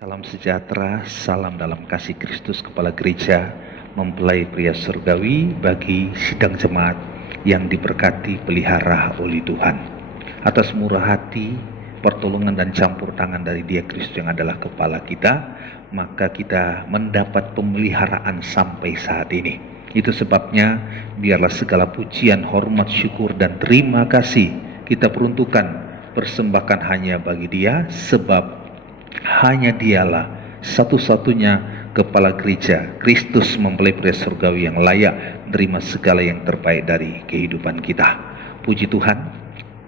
Salam sejahtera, salam dalam kasih Kristus Kepala Gereja, mempelai pria surgawi bagi sidang jemaat yang diberkati pelihara oleh Tuhan. Atas murah hati, pertolongan dan campur tangan dari Dia Kristus yang adalah kepala kita, maka kita mendapat pemeliharaan sampai saat ini. Itu sebabnya biarlah segala pujian, hormat, syukur dan terima kasih kita peruntukkan, persembahkan hanya bagi Dia, sebab hanya Dialah satu-satunya kepala gereja, Kristus mempelai pria surgawi yang layak menerima segala yang terbaik dari kehidupan kita. Puji Tuhan,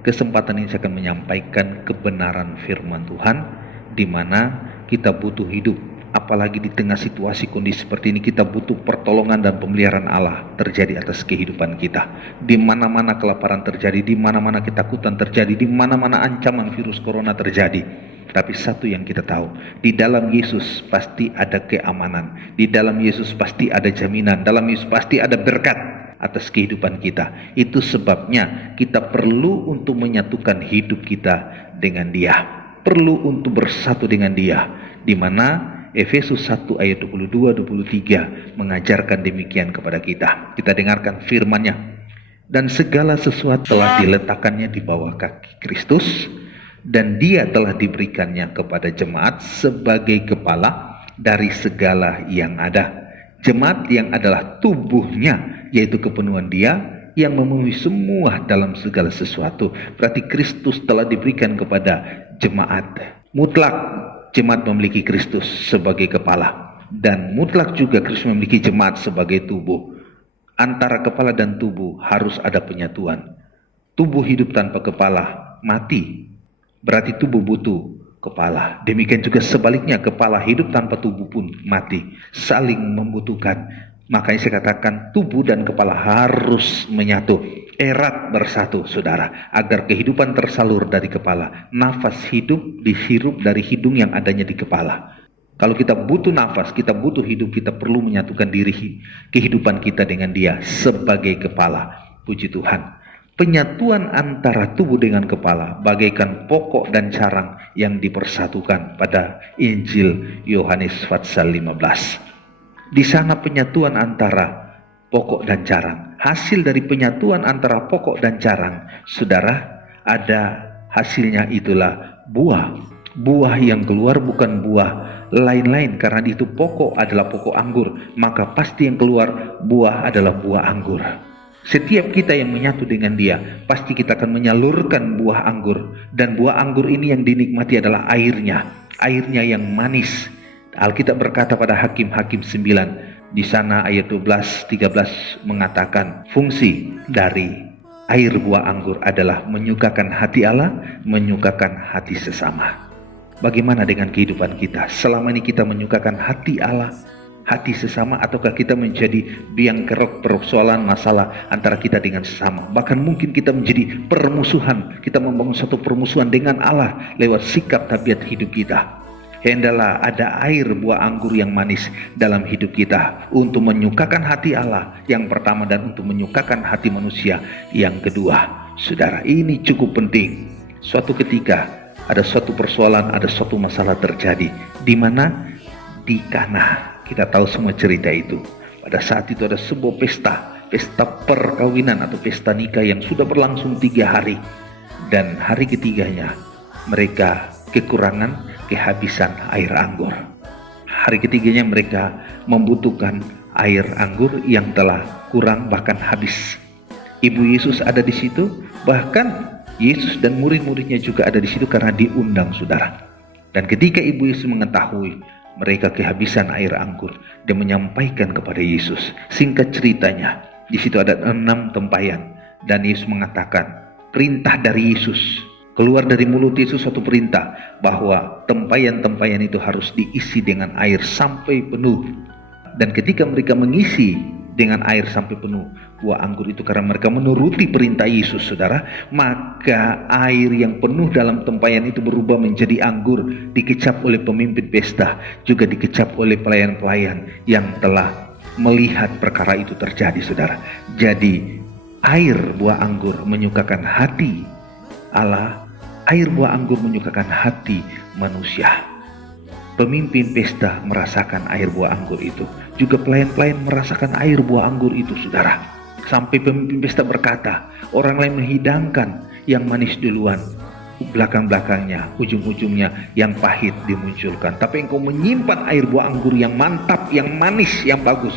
kesempatan ini saya akan menyampaikan kebenaran firman Tuhan, di mana kita butuh hidup. Apalagi di tengah situasi kondisi seperti ini, kita butuh pertolongan dan pemeliharaan Allah terjadi atas kehidupan kita. Di mana-mana kelaparan terjadi, di mana-mana ketakutan terjadi, di mana-mana ancaman virus corona terjadi. Tapi satu yang kita tahu, di dalam Yesus pasti ada keamanan, di dalam Yesus pasti ada jaminan, dalam Yesus pasti ada berkat atas kehidupan kita. Itu sebabnya kita perlu untuk menyatukan hidup kita dengan Dia, perlu untuk bersatu dengan Dia, di mana Efesus 1 ayat 22-23 mengajarkan demikian kepada kita. Kita dengarkan firman-Nya. Dan segala sesuatu telah diletakkannya di bawah kaki Kristus, dan Dia telah diberikannya kepada jemaat sebagai kepala dari segala yang ada. Jemaat yang adalah tubuhnya, yaitu kepenuhan Dia yang memenuhi semua dalam segala sesuatu. Berarti Kristus telah diberikan kepada jemaat. Mutlak jemaat memiliki Kristus sebagai kepala, dan mutlak juga Kristus memiliki jemaat sebagai tubuh. Antara kepala dan tubuh harus ada penyatuan. Tubuh hidup tanpa kepala mati, berarti tubuh butuh kepala. Demikian juga sebaliknya, kepala hidup tanpa tubuh pun mati, saling membutuhkan. Makanya saya katakan tubuh dan kepala harus menyatu, erat bersatu, saudara, agar kehidupan tersalur dari kepala. Nafas hidup dihirup dari hidung yang adanya di kepala. Kalau kita butuh nafas, kita butuh hidup, kita perlu menyatukan diri, kehidupan kita dengan Dia sebagai kepala. Puji Tuhan. Penyatuan antara tubuh dengan kepala bagaikan pokok dan carang yang dipersatukan pada Injil Yohanes pasal 15. Di sana penyatuan antara pokok dan carang. Hasil dari penyatuan antara pokok dan carang, saudara, ada hasilnya, itulah buah. Buah yang keluar bukan buah lain-lain, karena itu pokok adalah pokok anggur, maka pasti yang keluar buah adalah buah anggur. Setiap kita yang menyatu dengan Dia, pasti kita akan menyalurkan buah anggur. Dan buah anggur ini yang dinikmati adalah airnya yang manis. Alkitab berkata pada Hakim-Hakim 9, di sana ayat 12-13 mengatakan fungsi dari air buah anggur adalah menyukakan hati Allah, menyukakan hati sesama. Bagaimana dengan kehidupan kita? Selama ini kita menyukakan hati Allah, hati sesama, ataukah kita menjadi biang kerok persoalan masalah antara kita dengan sesama? Bahkan mungkin kita menjadi permusuhan, kita membangun satu permusuhan dengan Allah lewat sikap tabiat hidup kita. Hendaklah ada air buah anggur yang manis dalam hidup kita untuk menyukakan hati Allah yang pertama, dan untuk menyukakan hati manusia yang kedua. Saudara, ini cukup penting. Suatu ketika ada suatu persoalan, ada suatu masalah terjadi, di mana di Kana. Kita tahu semua cerita itu. Pada saat itu ada sebuah pesta perkawinan atau pesta nikah yang sudah berlangsung 3 hari. Dan hari ketiganya mereka kehabisan air anggur. Hari ketiganya mereka membutuhkan air anggur yang telah kurang, bahkan habis. Ibu Yesus ada di situ, bahkan Yesus dan murid-muridnya juga ada di situ karena diundang, saudara. Dan ketika Ibu Yesus mengetahui mereka kehabisan air anggur, dia menyampaikan kepada Yesus. Singkat ceritanya, di situ ada 6 tempayan, dan Yesus mengatakan, perintah dari Yesus, keluar dari mulut Yesus suatu perintah bahwa tempayan-tempayan itu harus diisi dengan air sampai penuh. Dan ketika mereka mengisi dengan air sampai penuh buah anggur itu, karena mereka menuruti perintah Yesus, saudara, maka air yang penuh dalam tempayan itu berubah menjadi anggur, dikecap oleh pemimpin pesta, juga dikecap oleh pelayan-pelayan yang telah melihat perkara itu terjadi, saudara. Jadi air buah anggur menyukakan hati Allah, air buah anggur menyukakan hati manusia. Pemimpin pesta merasakan air buah anggur itu. Juga pelayan-pelayan merasakan air buah anggur itu, saudara. Sampai pemimpin pesta berkata, orang lain menghidangkan yang manis duluan, belakang-belakangnya, ujung-ujungnya yang pahit dimunculkan. Tapi engkau menyimpan air buah anggur yang mantap, yang manis, yang bagus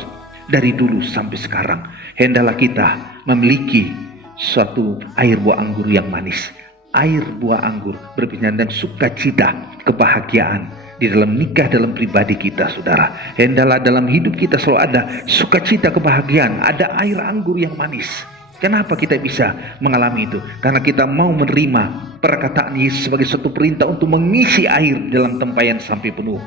dari dulu sampai sekarang. Hendaklah kita memiliki suatu air buah anggur yang manis. Air buah anggur berbicara dan sukacita, kebahagiaan di dalam nikah, dalam pribadi kita, saudara. Hendaklah dalam hidup kita selalu ada sukacita, kebahagiaan, ada air anggur yang manis. Kenapa kita bisa mengalami itu? Karena kita mau menerima perkataan Yesus sebagai suatu perintah untuk mengisi air dalam tempayan sampai penuh.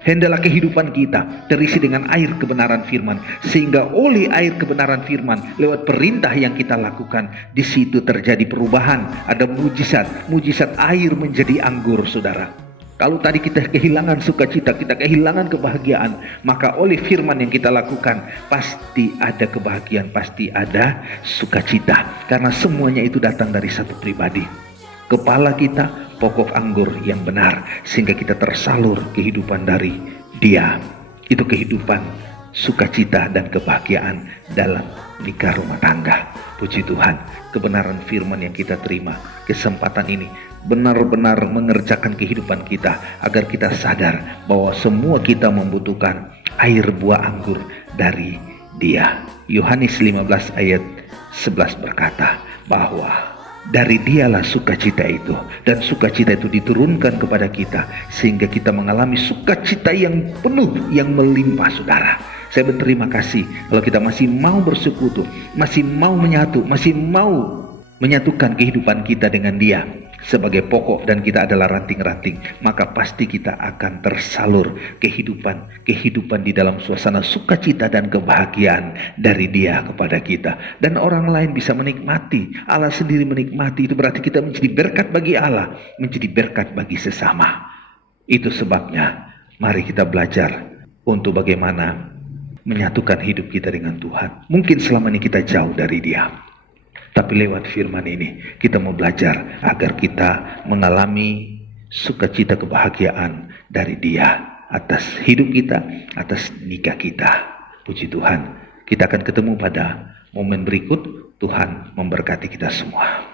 Hendaklah kehidupan kita terisi dengan air kebenaran firman, sehingga oleh air kebenaran firman lewat perintah yang kita lakukan, di situ terjadi perubahan, ada mujizat air menjadi anggur, saudara. Kalau tadi kita kehilangan sukacita, kita kehilangan kebahagiaan, maka oleh firman yang kita lakukan pasti ada kebahagiaan, pasti ada sukacita, karena semuanya itu datang dari satu pribadi. Kepala kita pokok anggur yang benar, sehingga kita tersalur kehidupan dari Dia. Itu kehidupan sukacita dan kebahagiaan dalam nikah rumah tangga. Puji Tuhan, kebenaran firman yang kita terima, kesempatan ini benar-benar mengerjakan kehidupan kita, agar kita sadar bahwa semua kita membutuhkan air buah anggur dari Dia. Yohanes 15 ayat 11 berkata bahwa dari Dialah sukacita itu, dan sukacita itu diturunkan kepada kita, sehingga kita mengalami sukacita yang penuh, yang melimpah, saudara. Saya berterima kasih kalau kita masih mau bersekutu, masih mau menyatu, masih mau menyatukan kehidupan kita dengan Dia sebagai pokok, dan kita adalah ranting-ranting, maka pasti kita akan tersalur kehidupan di dalam suasana sukacita dan kebahagiaan dari Dia kepada kita. Dan orang lain bisa menikmati, Allah sendiri menikmati. Itu berarti kita menjadi berkat bagi Allah, menjadi berkat bagi sesama. Itu sebabnya mari kita belajar untuk bagaimana menyatukan hidup kita dengan Tuhan. Mungkin selama ini kita jauh dari Dia, tapi lewat firman ini kita mau belajar agar kita mengalami sukacita, kebahagiaan dari Dia atas hidup kita, atas nikah kita. Puji Tuhan, kita akan ketemu pada momen berikut. Tuhan memberkati kita semua.